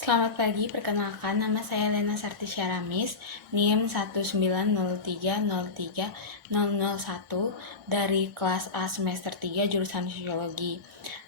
Selamat pagi, perkenalkan nama saya Lena Sartisya Ramis, NIM 190303001 dari kelas A semester 3 jurusan Sosiologi.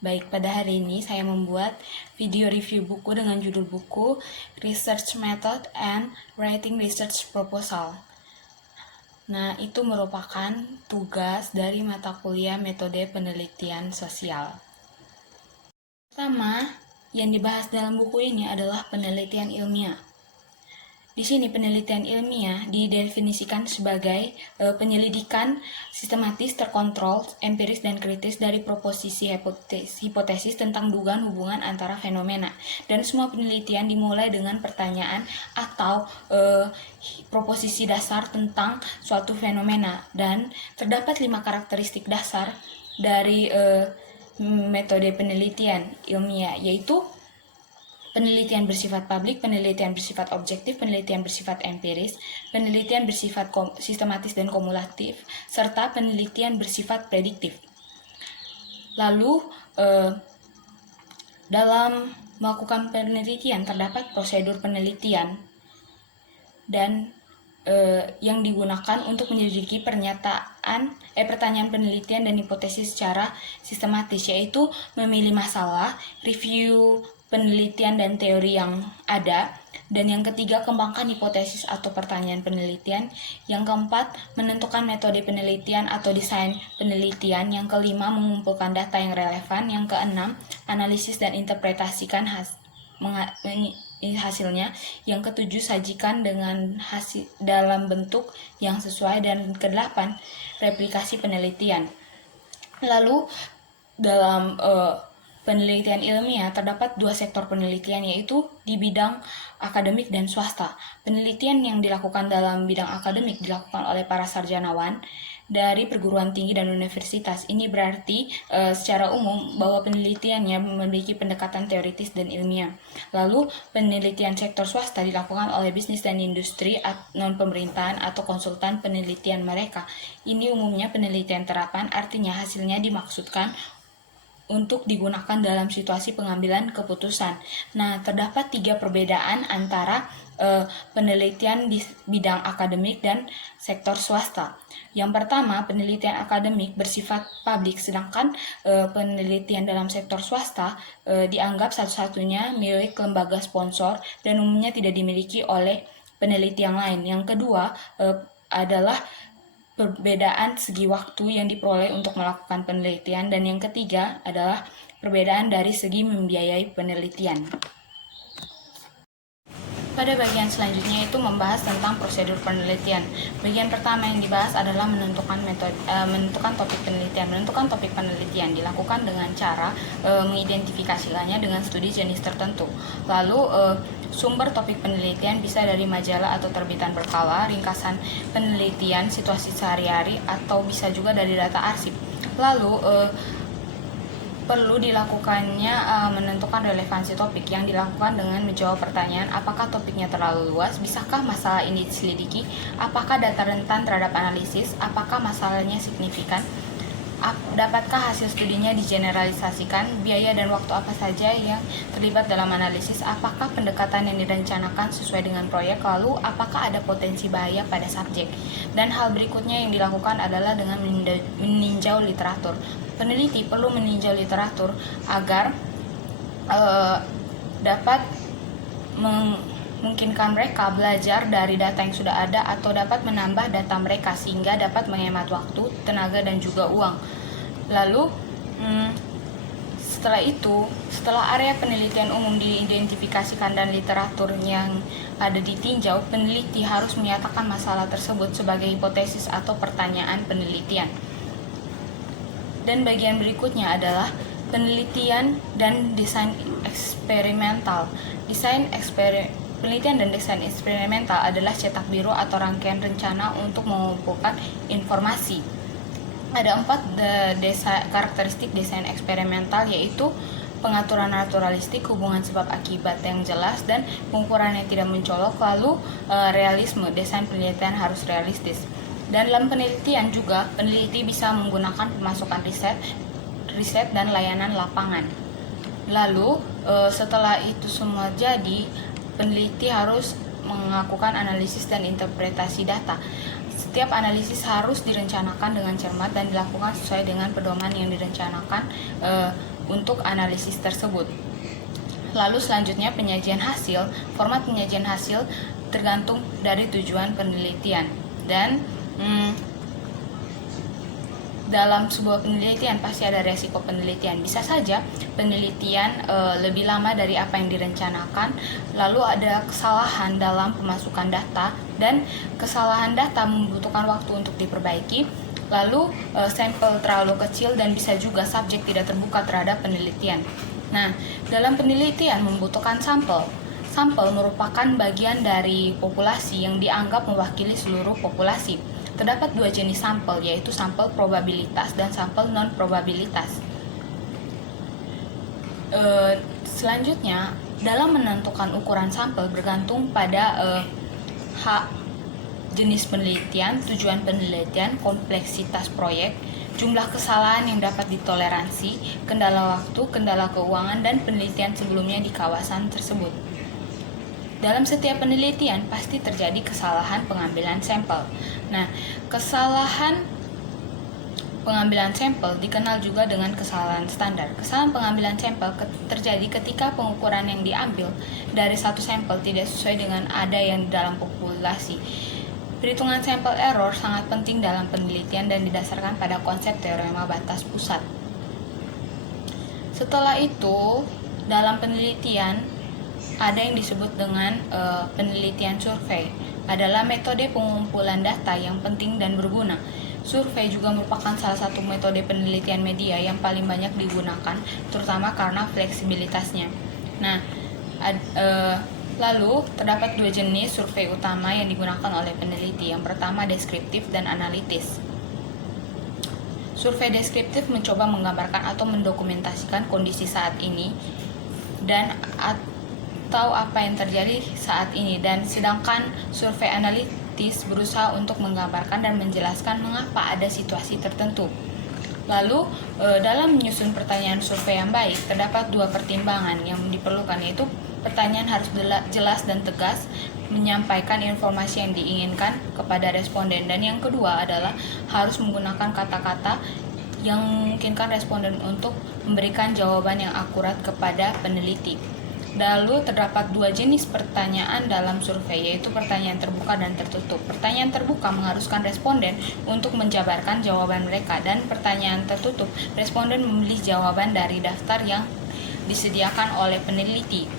Baik, pada hari ini saya membuat video review buku dengan judul buku Research Method and Writing Research Proposal. Nah, itu merupakan tugas dari mata kuliah metode penelitian sosial. Pertama, yang dibahas dalam buku ini adalah penelitian ilmiah. Di sini penelitian ilmiah didefinisikan sebagai penyelidikan sistematis, terkontrol, empiris, dan kritis dari proposisi hipotesis tentang dugaan hubungan antara fenomena. Dan semua penelitian dimulai dengan pertanyaan atau proposisi dasar tentang suatu fenomena. Dan terdapat 5 karakteristik dasar dari metode penelitian ilmiah, yaitu penelitian bersifat publik, penelitian bersifat objektif, penelitian bersifat empiris, penelitian bersifat sistematis dan kumulatif, serta penelitian bersifat prediktif. Lalu, dalam melakukan penelitian terdapat prosedur penelitian dan yang digunakan untuk menyelidiki pertanyaan penelitian dan hipotesis secara sistematis, yaitu memilih masalah, review penelitian dan teori yang ada, dan yang ketiga, kembangkan hipotesis atau pertanyaan penelitian. Yang keempat, menentukan metode penelitian atau desain penelitian. Yang kelima, mengumpulkan data yang relevan. Yang keenam, analisis dan interpretasikan hasilnya. Yang ketujuh, sajikan dengan hasil dalam bentuk yang sesuai. Dan kedelapan, replikasi penelitian. Lalu dalam penelitian ilmiah terdapat 2 sektor penelitian, yaitu di bidang akademik dan swasta. Penelitian yang dilakukan dalam bidang akademik dilakukan oleh para sarjanawan dari perguruan tinggi dan universitas. Ini berarti secara umum bahwa penelitiannya memiliki pendekatan teoritis dan ilmiah. Lalu penelitian sektor swasta dilakukan oleh bisnis dan industri non-pemerintahan atau konsultan penelitian mereka. Ini umumnya penelitian terapan, artinya hasilnya dimaksudkan untuk digunakan dalam situasi pengambilan keputusan. Nah, terdapat 3 perbedaan antara penelitian di bidang akademik dan sektor swasta. Yang pertama, penelitian akademik bersifat publik, sedangkan penelitian dalam sektor swasta dianggap satu-satunya milik lembaga sponsor dan umumnya tidak dimiliki oleh peneliti yang lain. Yang kedua adalah perbedaan segi waktu yang diperoleh untuk melakukan penelitian, dan yang ketiga adalah perbedaan dari segi membiayai penelitian. Pada bagian selanjutnya itu membahas tentang prosedur penelitian. Bagian pertama yang dibahas adalah menentukan topik penelitian. Menentukan topik penelitian dilakukan dengan cara mengidentifikasikannya dengan studi jenis tertentu. Lalu sumber topik penelitian bisa dari majalah atau terbitan berkala, ringkasan penelitian, situasi sehari-hari, atau bisa juga dari data arsip. Lalu perlu dilakukannya menentukan relevansi topik yang dilakukan dengan menjawab pertanyaan apakah topiknya terlalu luas, bisakah masalah ini diselidiki, apakah data rentan terhadap analisis, apakah masalahnya signifikan, dapatkah hasil studinya digeneralisasikan, biaya dan waktu apa saja yang terlibat dalam analisis, apakah pendekatan yang direncanakan sesuai dengan proyek, lalu apakah ada potensi bahaya pada subjek. Dan hal berikutnya yang dilakukan adalah dengan meninjau literatur. Peneliti perlu meninjau literatur agar dapat memungkinkan mereka belajar dari data yang sudah ada atau dapat menambah data mereka sehingga dapat menghemat waktu, tenaga, dan juga uang. Lalu setelah area penelitian umum diidentifikasikan dan literatur yang ada ditinjau, peneliti harus menyatakan masalah tersebut sebagai hipotesis atau pertanyaan penelitian. Dan bagian berikutnya adalah penelitian dan desain eksperimental. Penelitian dan desain eksperimental adalah cetak biru atau rangkaian rencana untuk mengumpulkan informasi. Ada 4 karakteristik desain eksperimental, yaitu pengaturan naturalistik, hubungan sebab akibat yang jelas, dan pengukuran yang tidak mencolok. Lalu realisme, desain penelitian harus realistis. Dan dalam penelitian juga, peneliti bisa menggunakan pemasukan riset dan layanan lapangan. Lalu setelah itu semua jadi, peneliti harus melakukan analisis dan interpretasi data. Setiap analisis harus direncanakan dengan cermat dan dilakukan sesuai dengan pedoman yang direncanakan untuk analisis tersebut. Lalu selanjutnya penyajian hasil. Format penyajian hasil tergantung dari tujuan penelitian. Dan dalam sebuah penelitian pasti ada resiko penelitian. Bisa saja penelitian lebih lama dari apa yang direncanakan, lalu ada kesalahan dalam pemasukan data, dan kesalahan data membutuhkan waktu untuk diperbaiki, lalu sampel terlalu kecil, dan bisa juga subjek tidak terbuka terhadap penelitian. Nah, dalam penelitian membutuhkan sampel. Sampel merupakan bagian dari populasi yang dianggap mewakili seluruh populasi. Terdapat dua jenis sampel, yaitu sampel probabilitas dan sampel non-probabilitas. Selanjutnya, dalam menentukan ukuran sampel bergantung pada jenis penelitian, tujuan penelitian, kompleksitas proyek, jumlah kesalahan yang dapat ditoleransi, kendala waktu, kendala keuangan, dan penelitian sebelumnya di kawasan tersebut. Dalam setiap penelitian pasti terjadi kesalahan pengambilan sampel. Nah, kesalahan pengambilan sampel dikenal juga dengan kesalahan standar. Kesalahan pengambilan sampel terjadi ketika pengukuran yang diambil dari satu sampel tidak sesuai dengan ada yang dalam populasi. Perhitungan sampel error sangat penting dalam penelitian dan didasarkan pada konsep teorema batas pusat. Setelah itu, dalam penelitian ada yang disebut dengan penelitian survei. Adalah metode pengumpulan data yang penting dan berguna. Survei juga merupakan salah satu metode penelitian media yang paling banyak digunakan, terutama karena fleksibilitasnya. Nah, lalu terdapat dua jenis survei utama yang digunakan oleh peneliti. Yang pertama deskriptif dan analitis. Survei deskriptif mencoba menggambarkan atau mendokumentasikan kondisi saat ini dan atau apa yang terjadi saat ini, dan sedangkan survei analitis berusaha untuk menggambarkan dan menjelaskan mengapa ada situasi tertentu. Lalu dalam menyusun pertanyaan survei yang baik terdapat dua pertimbangan yang diperlukan, yaitu pertanyaan harus jelas dan tegas menyampaikan informasi yang diinginkan kepada responden, dan yang kedua adalah harus menggunakan kata-kata yang memungkinkan responden untuk memberikan jawaban yang akurat kepada peneliti. Lalu terdapat dua jenis pertanyaan dalam survei, yaitu pertanyaan terbuka dan tertutup. Pertanyaan terbuka mengharuskan responden untuk menjabarkan jawaban mereka, dan pertanyaan tertutup, responden memilih jawaban dari daftar yang disediakan oleh peneliti.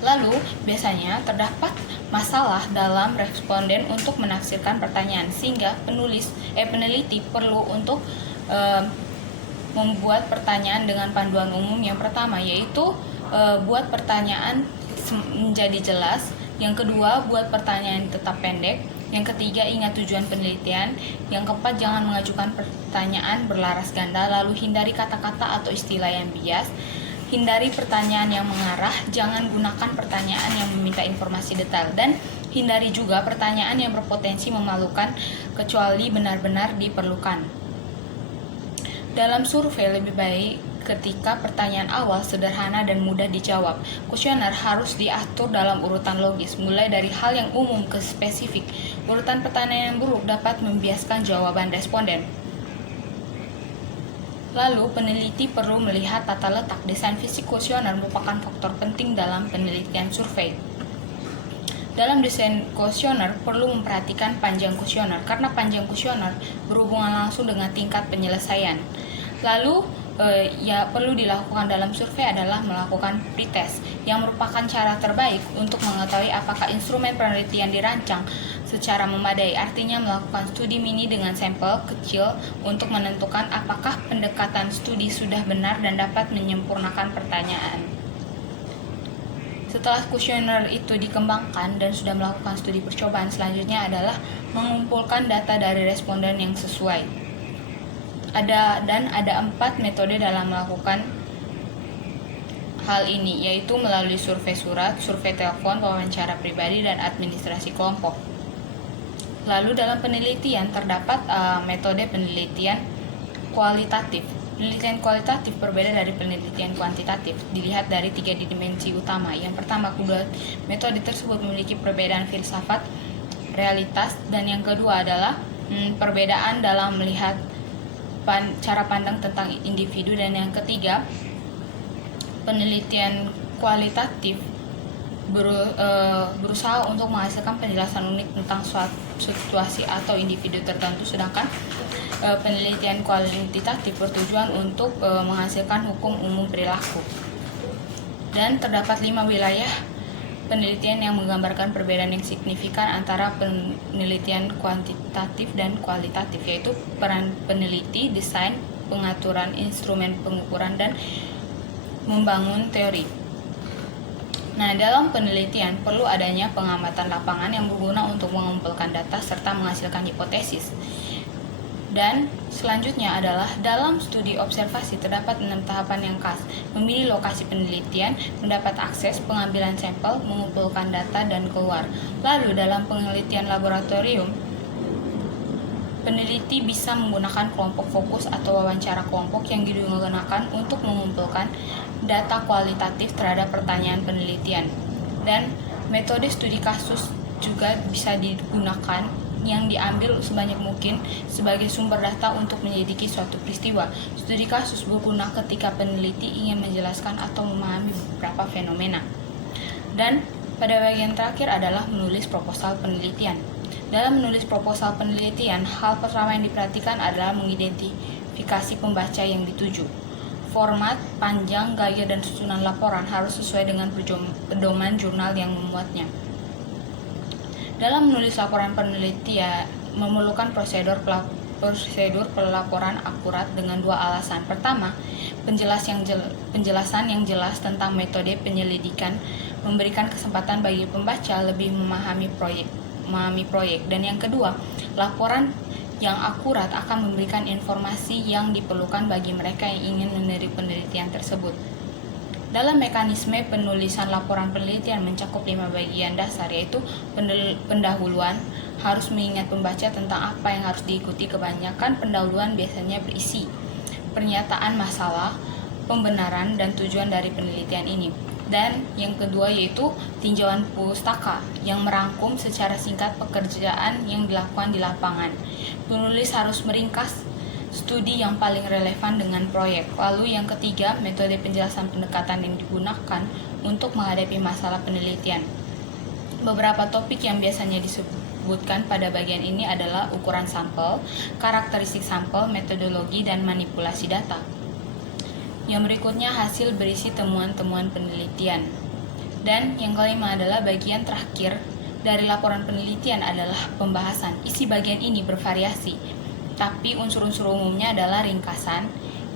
Lalu, biasanya terdapat masalah dalam responden untuk menafsirkan pertanyaan, sehingga peneliti perlu untuk membuat pertanyaan dengan panduan umum. Yang pertama yaitu buat pertanyaan menjadi jelas. Yang kedua, buat pertanyaan tetap pendek. Yang ketiga, ingat tujuan penelitian. Yang keempat, jangan mengajukan pertanyaan berlaras ganda. Lalu hindari kata-kata atau istilah yang bias. Hindari pertanyaan yang mengarah. Jangan gunakan pertanyaan yang meminta informasi detail. Dan hindari juga pertanyaan yang berpotensi memalukan kecuali benar-benar diperlukan. Dalam survei lebih baik ketika pertanyaan awal sederhana dan mudah dijawab. Kuesioner harus diatur dalam urutan logis, mulai dari hal yang umum ke spesifik. Urutan pertanyaan yang buruk dapat membiaskan jawaban responden. Lalu, peneliti perlu melihat tata letak. Desain fisik kuesioner merupakan faktor penting dalam penelitian survei. Dalam desain kuesioner perlu memperhatikan panjang kuesioner, karena panjang kuesioner berhubungan langsung dengan tingkat penyelesaian. Lalu, yang perlu dilakukan dalam survei adalah melakukan pretest, yang merupakan cara terbaik untuk mengetahui apakah instrumen penelitian dirancang secara memadai. Artinya melakukan studi mini dengan sampel kecil untuk menentukan apakah pendekatan studi sudah benar dan dapat menyempurnakan pertanyaan. Setelah kuesioner itu dikembangkan dan sudah melakukan studi percobaan, selanjutnya adalah mengumpulkan data dari responden yang sesuai. Ada 4 metode dalam melakukan hal ini, yaitu melalui survei surat, survei telepon, wawancara pribadi, dan administrasi kelompok. Lalu dalam penelitian terdapat metode penelitian kualitatif. Penelitian kualitatif berbeda dari penelitian kuantitatif, dilihat dari 3 dimensi utama. Yang pertama, kedua metode tersebut memiliki perbedaan filsafat, realitas, dan yang kedua adalah perbedaan dalam melihat cara pandang tentang individu, dan yang ketiga, penelitian kualitatif berusaha untuk menghasilkan penjelasan unik tentang suatu situasi atau individu tertentu, sedangkan penelitian kuantitatif bertujuan untuk menghasilkan hukum umum perilaku. Dan terdapat 5 wilayah penelitian yang menggambarkan perbedaan yang signifikan antara penelitian kuantitatif dan kualitatif, yaitu peran peneliti, desain, pengaturan instrumen pengukuran, dan membangun teori. Nah, dalam penelitian perlu adanya pengamatan lapangan yang berguna untuk mengumpulkan data serta menghasilkan hipotesis. Dan selanjutnya adalah dalam studi observasi terdapat 6 tahapan yang khas: memilih lokasi penelitian, mendapat akses, pengambilan sampel, mengumpulkan data, dan keluar. Lalu dalam penelitian laboratorium, peneliti bisa menggunakan kelompok fokus atau wawancara kelompok yang digunakan untuk mengumpulkan data kualitatif terhadap pertanyaan penelitian. Dan metode studi kasus juga bisa digunakan, yang diambil sebanyak mungkin sebagai sumber data untuk menyelidiki suatu peristiwa. Studi kasus berguna ketika peneliti ingin menjelaskan atau memahami beberapa fenomena. Dan pada bagian terakhir adalah menulis proposal penelitian. Dalam menulis proposal penelitian, hal pertama yang diperhatikan adalah mengidentifikasi pembaca yang dituju. Format, panjang, gaya, dan susunan laporan harus sesuai dengan pedoman jurnal yang memuatnya. Dalam menulis laporan penelitian memerlukan prosedur pelaporan akurat dengan 2 alasan. Pertama, penjelasan yang jelas tentang metode penyelidikan memberikan kesempatan bagi pembaca lebih memahami proyek. Dan yang kedua, laporan yang akurat akan memberikan informasi yang diperlukan bagi mereka yang ingin meniru penelitian tersebut. Dalam mekanisme penulisan laporan penelitian mencakup 5 bagian dasar, yaitu pendahuluan, harus mengingat pembaca tentang apa yang harus diikuti. Kebanyakan pendahuluan biasanya berisi pernyataan masalah, pembenaran, dan tujuan dari penelitian ini. Dan yang kedua yaitu tinjauan pustaka yang merangkum secara singkat pekerjaan yang dilakukan di lapangan. Penulis harus meringkas studi yang paling relevan dengan proyek. Lalu yang ketiga, metode penjelasan pendekatan yang digunakan untuk menghadapi masalah penelitian. Beberapa topik yang biasanya disebutkan pada bagian ini adalah ukuran sampel, karakteristik sampel, metodologi, dan manipulasi data. Yang berikutnya hasil berisi temuan-temuan penelitian. Dan yang kelima adalah bagian terakhir dari laporan penelitian adalah pembahasan. Isi bagian ini bervariasi, tapi unsur-unsur umumnya adalah ringkasan,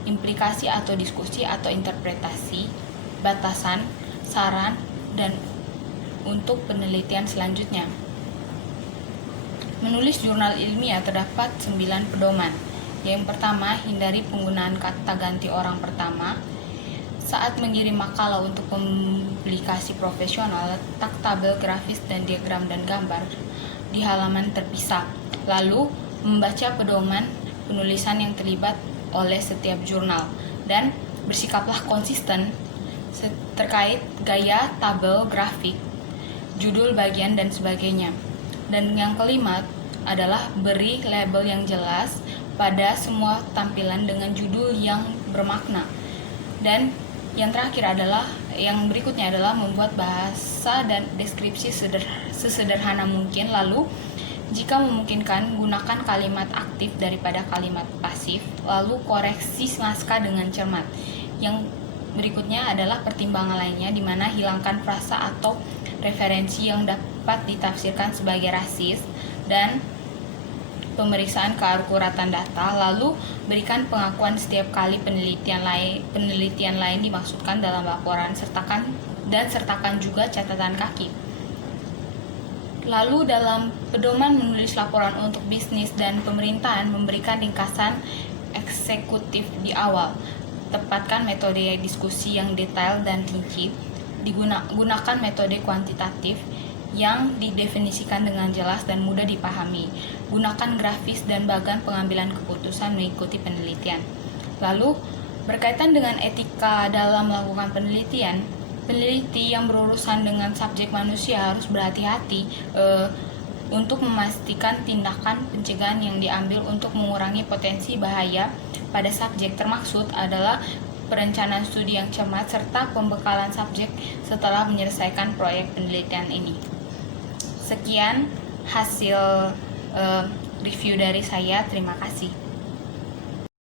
implikasi atau diskusi atau interpretasi, batasan, saran, dan untuk penelitian selanjutnya. Menulis jurnal ilmiah terdapat 9 pedoman. Yang pertama, hindari penggunaan kata ganti orang pertama. Saat mengirim makalah untuk publikasi profesional, letak tabel grafis dan diagram dan gambar di halaman terpisah. Lalu membaca pedoman penulisan yang terlibat oleh setiap jurnal, dan bersikaplah konsisten terkait gaya, tabel, grafik, judul bagian, dan sebagainya. Dan yang kelima adalah beri label yang jelas pada semua tampilan dengan judul yang bermakna. Dan yang terakhir adalah, yang berikutnya adalah membuat bahasa dan deskripsi sesederhana mungkin. Lalu jika memungkinkan, gunakan kalimat aktif daripada kalimat pasif. Lalu koreksi naskah dengan cermat. Yang berikutnya adalah pertimbangan lainnya, di mana hilangkan frasa atau referensi yang dapat ditafsirkan sebagai rasis, dan pemeriksaan keakuratan data. Lalu berikan pengakuan setiap kali penelitian lain dimaksudkan dalam laporan, sertakan juga catatan kaki. Lalu dalam pedoman menulis laporan untuk bisnis dan pemerintahan, memberikan ringkasan eksekutif di awal. Tepatkan metode diskusi yang detail dan rinci. Gunakan metode kuantitatif yang didefinisikan dengan jelas dan mudah dipahami. Gunakan grafis dan bagan pengambilan keputusan mengikuti penelitian. Lalu, berkaitan dengan etika dalam melakukan penelitian, peneliti yang berurusan dengan subjek manusia harus berhati-hati untuk memastikan tindakan pencegahan yang diambil untuk mengurangi potensi bahaya pada subjek. Termaksud adalah perencanaan studi yang cermat serta pembekalan subjek setelah menyelesaikan proyek penelitian ini. Sekian hasil review dari saya. Terima kasih.